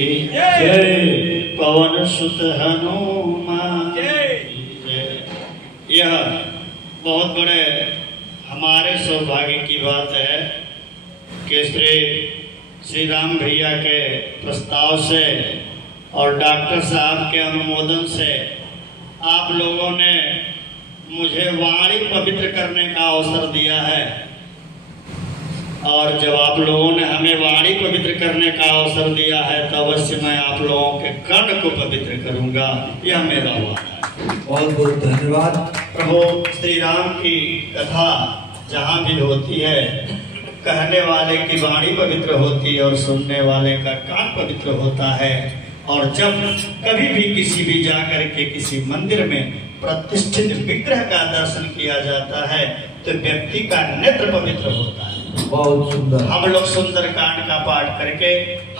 जय पवन सुत हनुमान जय। यह बहुत बड़े हमारे सौभाग्य की बात है कि श्री राम भैया के प्रस्ताव से और डॉक्टर साहब के अनुमोदन से आप लोगों ने मुझे वाणी पवित्र करने का अवसर दिया है। और जब आप लोगों ने हमें वाणी पवित्र करने का अवसर दिया है तो अवश्य मैं आप लोगों के कर्ण को पवित्र करूंगा। यह मेरा वादा है। बहुत बहुत धन्यवाद। प्रभु श्री राम की कथा जहाँ भी होती है, कहने वाले की वाणी पवित्र होती है और सुनने वाले का कान पवित्र होता है। और जब कभी भी किसी भी जाकर के किसी मंदिर में प्रतिष्ठित विग्रह का दर्शन किया जाता है तो व्यक्ति का नेत्र पवित्र होता है। बहुत सुंदर। हम लोग सुंदर कांड का पाठ करके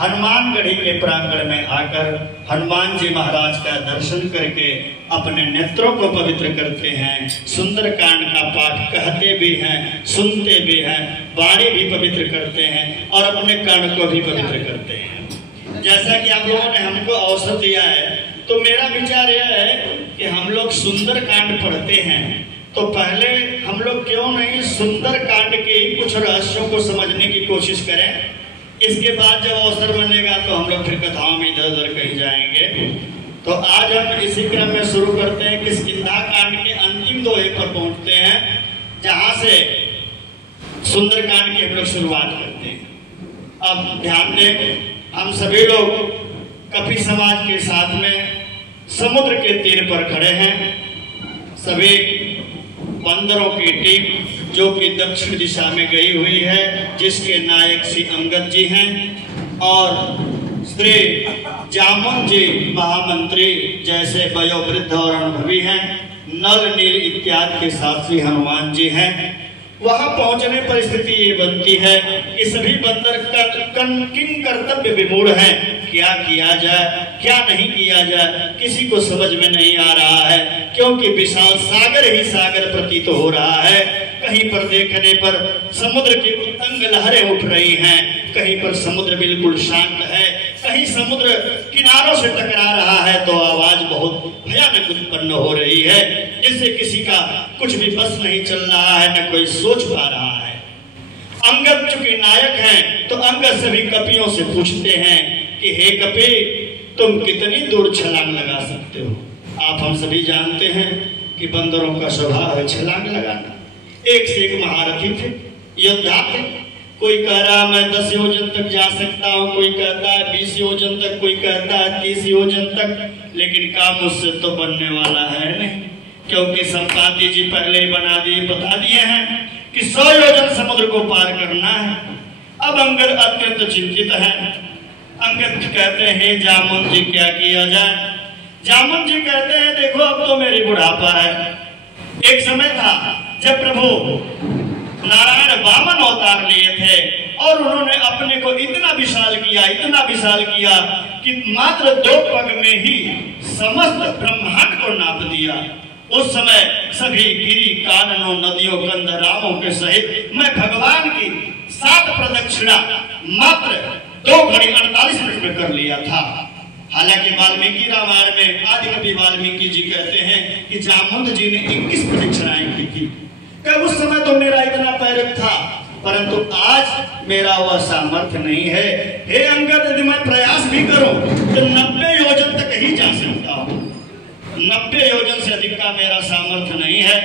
हनुमानगढ़ी के प्रांगण में आकर हनुमान जी महाराज का दर्शन करके अपने नेत्रों को पवित्र करते हैं। सुंदर कांड का पाठ कहते भी हैं, सुनते भी हैं, वाणी भी पवित्र करते हैं और अपने कान को भी पवित्र करते हैं। जैसा कि आप लोगों ने हमको अवसर दिया है तो मेरा विचार यह है कि हम लोग सुंदर कांड पढ़ते हैं तो पहले हम लोग क्यों नहीं सुंदर कांड के ही कुछ रहस्यों को समझने की कोशिश करें। इसके बाद जब अवसर बनेगा तो हम लोग फिर कथाओं में इधर उधर कहीं जाएंगे। तो आज हम इसी क्रम में शुरू करते हैं कि किष्किंधा कांड के अंतिम दोहे पर पहुंचते हैं, जहां से सुंदर कांड की हम लोग शुरुआत करते हैं। अब ध्यान दें, हम सभी लोग कपि समाज के साथ में समुद्र के तीर पर खड़े हैं। सभी बंदरों की टीम जो कि दक्षिण दिशा में गई हुई है, जिसके नायक श्री अंगद जी हैं और श्री जामुन जी महामंत्री जैसे वयोवृद्ध और अनुभवी हैं, नल नील इत्यादि के साथ श्री हनुमान जी हैं। वहां पहुंचने पर स्थिति ये बनती है कि सभी बंदर किंग कर्तव्य विमूढ़ हैं। क्या किया जाए, क्या नहीं किया जाए, किसी को समझ में नहीं आ रहा है, क्योंकि विशाल सागर ही सागर प्रतीत हो रहा है। कहीं पर देखने पर समुद्र की उत्तंग लहरें उठ रही हैं, कहीं पर समुद्र बिल्कुल शांत है, कहीं समुद्र किनारों से टकरा रहा है तो आवाज बहुत भयानक उत्पन्न हो रही है, जिससे किसी का कुछ भी बस नहीं चल रहा है, न कोई सोच पा रहा है। अंगद चूंकि नायक हैं तो अंगद सभी कपियों से पूछते हैं कि हे कपि, तुम कितनी दूर छलांग लगा सकते हो। आप हम सभी जानते हैं कि बंदरों का स्वभाव है छलांग लगाना। एक से एक महारथी थे, योद्धा थे। कोई कह रहा मैं 10 योजन तक जा सकता हूँ, कोई कहता है 20 योजन तक, कोई कहता है 30 योजन तक, लेकिन काम मुझसे तो बनने वाला है नहीं, क्योंकि संपाति जी पहले ही बता दिए हैं कि 100 योजन समुद्र को पार करना है। अब अंगद अत्यंत चिंतित है। अंगद कहते हैं हे जामुन जी, क्या किया जाए। जामुन जी कहते हैं देखो अब तो मेरी बुढ़ापा है। एक समय था जब प्रभु नारायण वामन अवतार लिए थे और उन्होंने अपने को इतना विशाल किया कि मात्र 2 पग में ही समस्त ब्रह्मांड को नाप दिया। उस समय सभी गिरी काननों नदियों कंदराओं के सहित मैं भगवान की 7 प्रदक्षिणा मात्र 2 घड़ी 48 मिनट में कर लिया था। हालांकि वाल्मीकि रामायण में आदि कवि वाल्मीकि जी कहते हैं कि जामुन जी ने 21 प्रदक्षिणाएं की थी। उस समय तो मेरा इतना पैर था, परंतु आज मेरा वह सामर्थ्य नहीं है। हे अंगद, यदि मैं प्रयास भी करूं तो 90 योजन तक ही जा सकता हूं। 90 योजन से अधिक का मेरा सामर्थ्य नहीं है।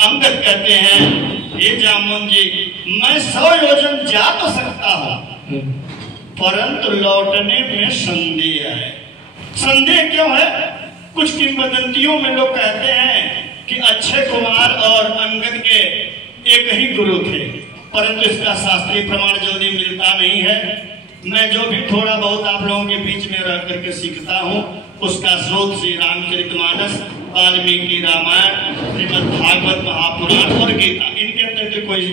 अंगद कहते हैं हे जामुन जी, मैं 100 योजन जा तो सकता हूं, परंतु लौटने में संदेह है। संदेह क्यों है? कुछ किंवदंतियों में लोग कहते हैं कि अक्षय कुमार और अंगद के एक ही गुरु थे, परंतु इसका शास्त्रीय प्रमाण जल्दी मिलता नहीं है। मैं जो भी थोड़ा बहुत आप लोगों के बीच में रह करके सीखता हूँ उसका स्रोत श्री रामचरितमानस, वाल्मीकि रामायण, श्रीमद् भागवत महापुराण और गीता, इनके अंदर कोई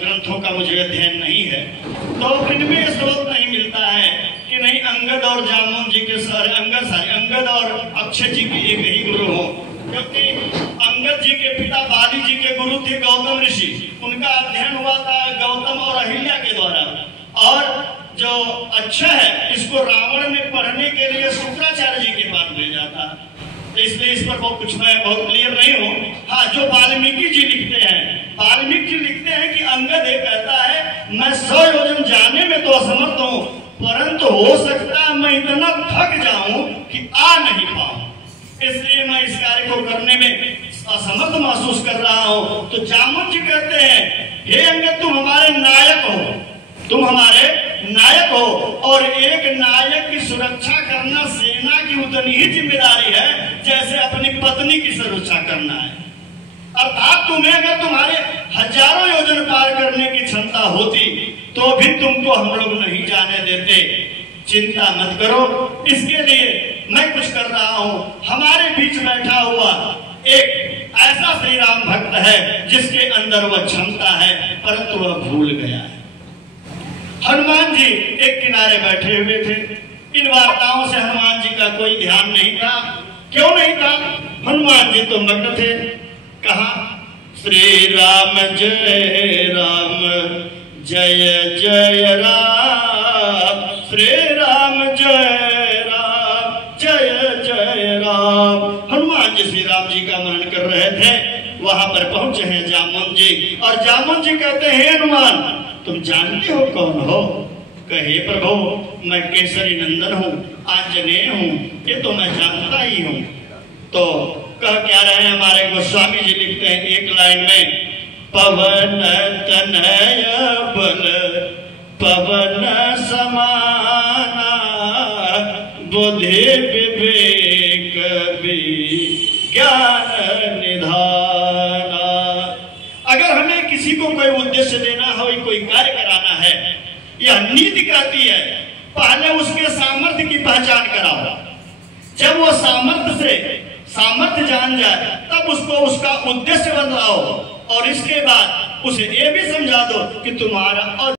ग्रंथों का मुझे अध्ययन नहीं है। तो इनमें स्रोत नहीं मिलता है कि नहीं अंगद और जामुन जी के अंगद और अक्षय जी के एक ही गुरु हो, क्योंकि अंगद जी के पिता बाली जी के गुरु थे गौतम ऋषि। उनका अध्ययन हुआ था गौतम और अहिल्या के द्वारा, और जो अच्छा है इसको रावण ने इसलिए इस पर कुछ मैं बहुत क्लियर नहीं हूँ। हाँ, जो वाल्मीकि जी लिखते हैं, वाल्मीकि जी लिखते हैं कि अंगद ये कहता है मैं 100 योजन जाने में तो असमर्थ हूँ, परंतु हो सकता है मैं इतना थक जाऊं कि आ नहीं पाऊं, इसलिए मैं इस कार्य को करने में असमर्थ महसूस कर रहा हूं। तो जामुन जी कहते हैं हे अंगद, तुम हमारे नायक हो, तुम हमारे नायक हो, और एक नायक की सुरक्षा करना सेना की उतनी ही जिम्मेदारी है जैसे अपनी पत्नी की सुरक्षा करना है। अर्थात तुम्हें अगर तुम्हारे हजारों योजन पार करने की क्षमता होती तो भी तुमको हम लोग नहीं जाने देते। चिंता मत करो, इसके लिए मैं कुछ कर रहा हूं। हमारे बीच बैठा हुआ एक ऐसा श्री राम भक्त है जिसके अंदर वह क्षमता है, परंतु वह भूल गया है। हनुमान जी एक किनारे बैठे हुए थे। इन वार्ताओं से हनुमान जी का कोई ध्यान नहीं था। क्यों नहीं था? हनुमान जी तो मग्न थे। कहा श्री राम जय राम जय जय राम, श्री राम जय राम जय जय राम। हनुमान जी श्री राम जी का मनन कर रहे थे। वहां पर पहुंचे हैं जामुन जी, और जामुन जी कहते हैं हनुमान तुम जानते हो कौन हो? कहे प्रभु मैं केसरी नंदन हूँ, आंजनेय हूँ, ये तो मैं जानता ही हूँ। तो कह क्या रहे हैं हमारे गोस्वामी जी लिखते हैं एक लाइन में, पवन तनय बल पवन समाना, बुद्धि विवेक ज्ञान निधाना। अगर हमें किसी को कोई उद्देश्य देना हो, कोई कार्य कराना है, यह नीति कहती है पहले उसके सामर्थ्य की पहचान कराओ। जब वो सामर्थ्य जान जाए तब उसको उसका उद्देश्य बताओ, और इसके बाद उसे ये भी समझा दो कि तुम्हारा